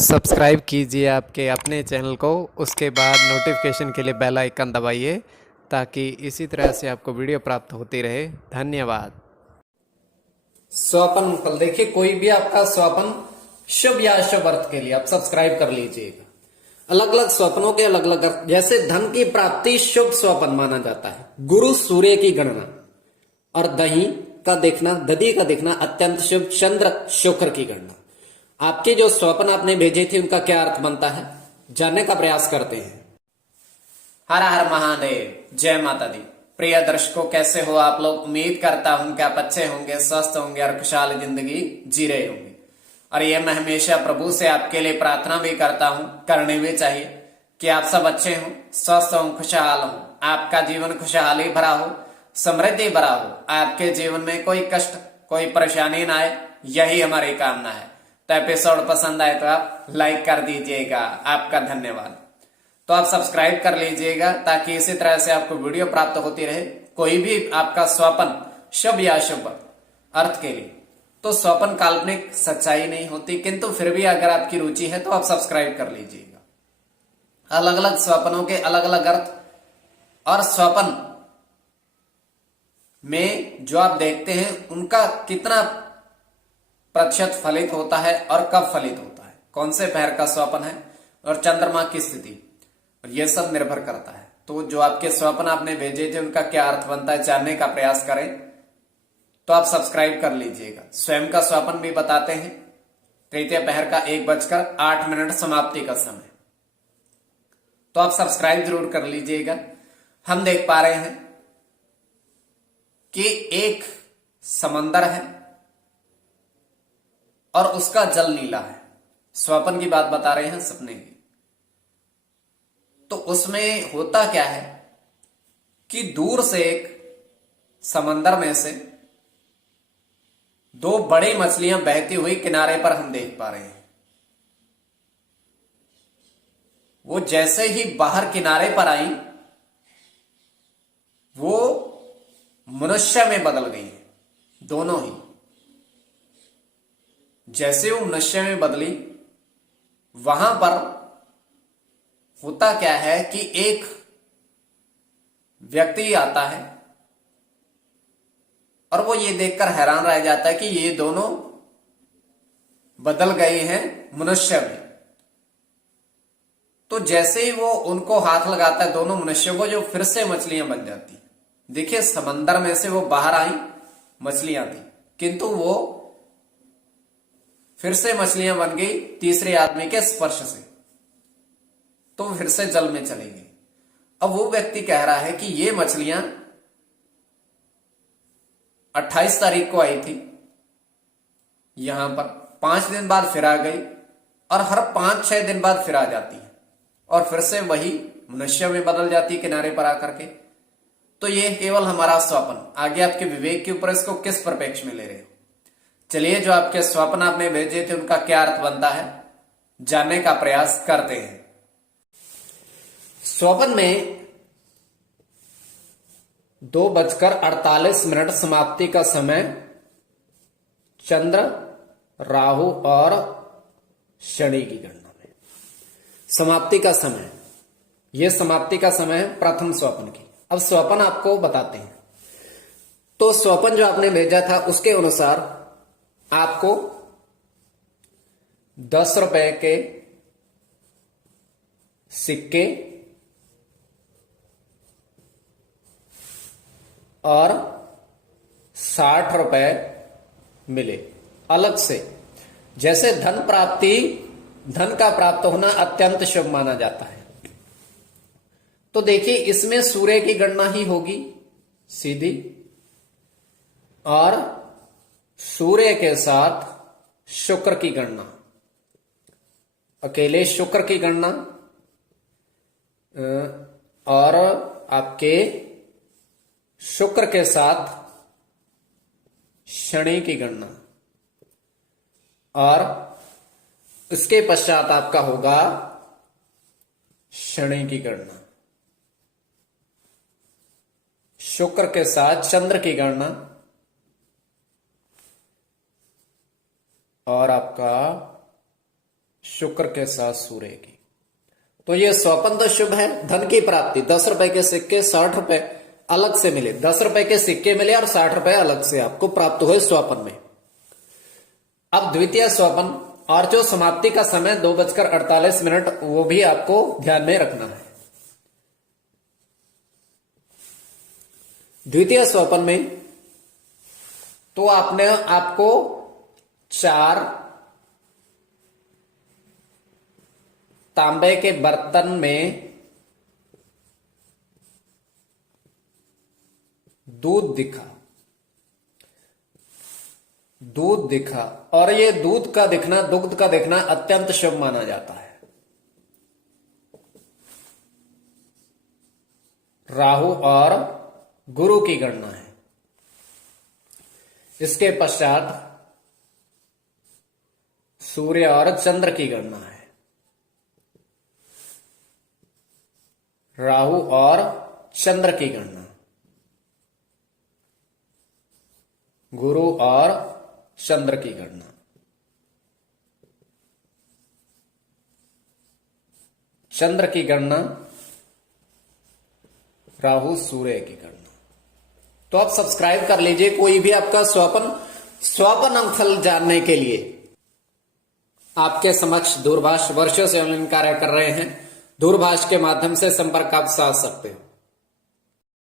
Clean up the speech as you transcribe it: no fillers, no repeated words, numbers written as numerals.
Subscribe कीजिए आपके अपने चैनल को, उसके बाद नोटिफिकेशन के लिए बेल आइकन दबाइए ताकि इसी तरह से आपको वीडियो प्राप्त होती रहे। धन्यवाद। स्वपन फल देखिए, कोई भी आपका स्वपन शुभ या अशुभ अर्थ के लिए आप सब्सक्राइब कर लीजिएगा। अलग अलग स्वप्नों के अलग अलग अर्थ, जैसे धन की प्राप्ति शुभ स्वपन माना जाता है, गुरु सूर्य की गणना, और दही का देखना, दधी का देखना अत्यंत शुभ, चंद्र शुक्र की गणना। आपके जो स्वप्न आपने भेजे थे उनका क्या अर्थ बनता है, जानने का प्रयास करते हैं। हर हर महादेव, जय माता दी। प्रिय दर्शकों, कैसे हो आप लोग? उम्मीद करता हूं कि आप अच्छे होंगे, स्वस्थ होंगे और खुशहाल जिंदगी जी रहे होंगे। और ये मैं हमेशा प्रभु से आपके लिए प्रार्थना भी करता हूं, करनी भी चाहिए, कि आप सब अच्छे हों, स्वस्थ हों, खुशहाल हों, आपका जीवन खुशहाली भरा हो, समृद्धि भरा हो, आपके जीवन में कोई कष्ट, कोई परेशानी ना आए, यही हमारी कामना है। तो एपिसोड पसंद आए तो आप लाइक कर दीजिएगा, आपका धन्यवाद। तो आप सब्सक्राइब कर लीजिएगा ताकि इसी तरह से आपको वीडियो प्राप्त होती रहे। कोई भी आपका स्वप्न शुभ या अशुभ अर्थ के लिए, तो स्वप्न काल्पनिक सच्चाई नहीं होती, किंतु फिर भी अगर आपकी रुचि है तो आप सब्सक्राइब कर लीजिएगा। अलग अलग स्वप्नों के अलग अलग अर्थ, और स्वप्न में जो आप देखते हैं उनका कितना प्रतिशत फलित होता है और कब फलित होता है, कौन से पहर का स्वप्न है और चंद्रमा की स्थिति, और यह सब निर्भर करता है। तो जो आपके स्वप्न आपने भेजे थे उनका क्या अर्थ बनता है, जानने का प्रयास करें तो आप सब्सक्राइब कर लीजिएगा। स्वयं का स्वप्न भी बताते हैं। तृतीय पहर का 1:08 समाप्ति का समय, तो आप सब्सक्राइब जरूर कर लीजिएगा। हम देख पा रहे हैं कि एक समंदर है और उसका जल नीला है। स्वप्न की बात बता रहे हैं, सपने की। तो उसमें होता क्या है कि दूर से एक समंदर में से दो बड़ी मछलियां बहती हुई किनारे पर हम देख पा रहे हैं। वो जैसे ही बाहर किनारे पर आई, वो मनुष्य में बदल गई है, दोनों ही। जैसे वो मनुष्य में बदली, वहां पर होता क्या है कि एक व्यक्ति आता है और वो ये देखकर हैरान रह जाता है कि ये दोनों बदल गए हैं मनुष्य में। तो जैसे ही वो उनको हाथ लगाता है दोनों मनुष्यों को, जो फिर से मछलियां बन जाती। देखिए, समंदर में से वो बाहर आई, मछलियां थी, किंतु वो फिर से मछलियां बन गई तीसरे आदमी के स्पर्श से, तो फिर से जल में चली गई। अब वो व्यक्ति कह रहा है कि ये मछलियां 28 तारीख को आई थी यहां पर, 5 दिन बाद फिर आ गई, और हर 5-6 दिन बाद फिर आ जाती है, और फिर से वही मनुष्य में बदल जाती है किनारे पर आकर के। तो ये केवल हमारा स्वप्न, आगे आपके विवेक के ऊपर इसको किस परिप्रेक्ष्य में ले रहे हो। चलिए, जो आपके स्वप्न आपने भेजे थे उनका क्या अर्थ बनता है, जानने का प्रयास करते हैं। स्वप्न में 2:48 समाप्ति का समय, चंद्र, राहु और शनि की गणना में समाप्ति का समय, यह समाप्ति का समय है प्रथम स्वप्न की। अब स्वप्न आपको बताते हैं। तो स्वप्न जो आपने भेजा था उसके अनुसार आपको 10 रुपए के सिक्के और 60 रुपए मिले अलग से। जैसे धन प्राप्ति, धन का प्राप्त होना अत्यंत शुभ माना जाता है। तो देखिए, इसमें सूर्य की गणना ही होगी सीधी, और सूर्य के साथ शुक्र की गणना, अकेले शुक्र की गणना, और आपके शुक्र के साथ शनि की गणना, और इसके पश्चात आपका होगा शनि की गणना, शुक्र के साथ चंद्र की गणना, और आपका शुक्र के साथ सूर्य की। तो ये स्वपन तो शुभ है। धन की प्राप्ति, 10 रुपए के सिक्के 60 रुपए अलग से मिले, 10 रुपए के सिक्के मिले और 60 रुपए अलग से आपको प्राप्त हुए स्वपन में। अब द्वितीय स्वपन, और जो समाप्ति का समय 2:48 वो भी आपको ध्यान में रखना है। द्वितीय स्वपन में तो आपको 4 तांबे के बर्तन में दूध दिखा और ये दूध का दिखना, दुग्ध का दिखना अत्यंत शुभ माना जाता है। राहु और गुरु की गणना है। इसके पश्चात सूर्य और चंद्र की गणना है। राहु और चंद्र की गणना, गुरु और चंद्र की गणना, चंद्र की गणना, राहु सूर्य की गणना। तो आप सब्सक्राइब कर लीजिए। कोई भी आपका स्वपन अंकफल जानने के लिए आपके समक्ष दूरभाष वर्षों से ऑनलाइन कार्य कर रहे हैं। दूरभाष के माध्यम से संपर्क आप साध सकते हो।